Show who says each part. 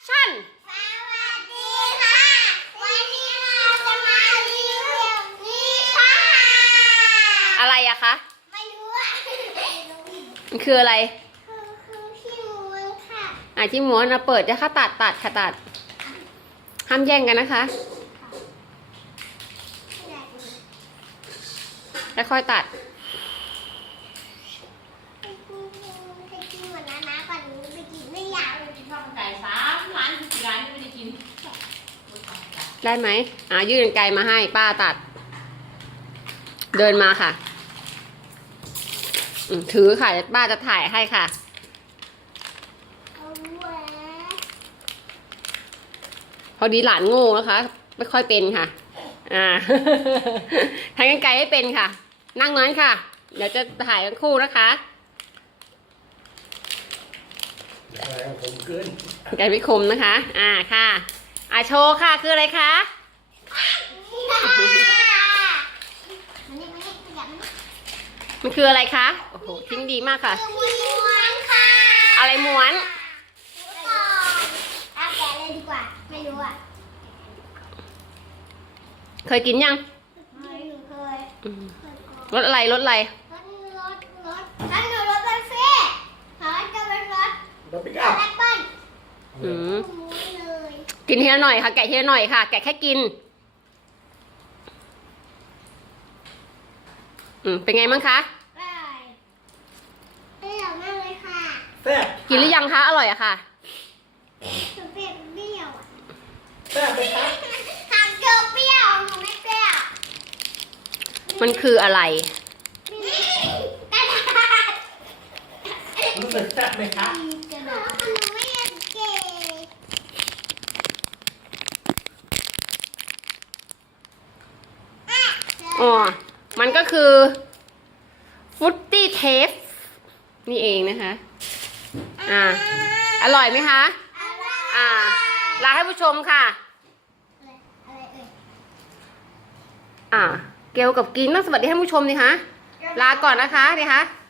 Speaker 1: ชั่น
Speaker 2: สวัสดีค่ะวันนี้เราจะมารีวิวนี่ค่ะ
Speaker 1: อะไรอะคะ
Speaker 2: ไม่รู้อ่ะ
Speaker 1: มันคืออะไร
Speaker 2: คือพี่ม้วนค่ะ
Speaker 1: ที่ม้วนนะเปิดจะค่ะตัดค่ะตัดห้ามแย่งกันนะคะแล้วค่อยตัด
Speaker 2: ไปกินหมดแล้วนะก่อนนี้ไปกินไม่อยากเลย
Speaker 3: ข้าวมันไก่3 ร้าน4 ร้านยังไม่ได้กิน
Speaker 1: ได้ไหมยื่นกรรไกรมาให้ป้าตัด เดินมาค่ะถือค่ะป้าจะถ่ายให้ค่ะ
Speaker 2: เอาแหวน
Speaker 1: พอดีหลานโง่นะคะไม่ค่อยเป็นค่ะทางกรรไกรให้เป็นค่ะ นั่งนั้นค่ะ เดี๋ยวจะถ่ายทั้งคู่นะคะ
Speaker 4: ผมขึ้น
Speaker 1: กรรไกรพิคมนะคะค่ะโชว์ค่ะคืออะไรคะมันคืออะไรคะโอ้โหทิ้งดีมากค่ะ
Speaker 2: คือม้วนค่ะ
Speaker 1: อะไรม้วน
Speaker 2: เอาแกะเลยดีกว่าไม่รู้อ่ะ
Speaker 1: เคยกินยัง
Speaker 2: ไม่เคย
Speaker 1: รสอะไรรสอะไร
Speaker 2: ถ้าหนูรถเป็นเฟ่หาจะเป็นรถ
Speaker 4: รถปิกอัพ
Speaker 2: แอปเปิ้ล
Speaker 1: อืม
Speaker 2: ม้วนเลย
Speaker 1: กินทีละหน่อยค่ะ แกะทีละหน่อยค่ะ แกะแค่กินเป็นไงบ้างคะ
Speaker 2: ได้เปรี้ยวมากเลยค่ะ
Speaker 4: แซ่บ
Speaker 1: กินหรือยังคะอร่อยอะค่ะ
Speaker 2: หนูเปรี้ยวเปรี้ยวอ่ะ
Speaker 4: แซ่บไหมครับ
Speaker 2: หางเจอเปรี้ยวหนูไม่เปรี้ยว
Speaker 1: มันคืออะไร
Speaker 2: กระดาษ
Speaker 4: รู้สึกแซ่บไหมครับ
Speaker 2: กระดาษหนูไม่อยากเก็บ
Speaker 1: อ๋อ มันก็คือฟุตตี้เทฟนี่เองนะคะ อร่อยไหมคะ ลาให้ผู้ชมค่ะ
Speaker 2: อะไรเอ่ย
Speaker 1: เกลกับกินต้องสวัสดีให้ผู้ชมดิคะ ลาก่อนนะคะดิคะ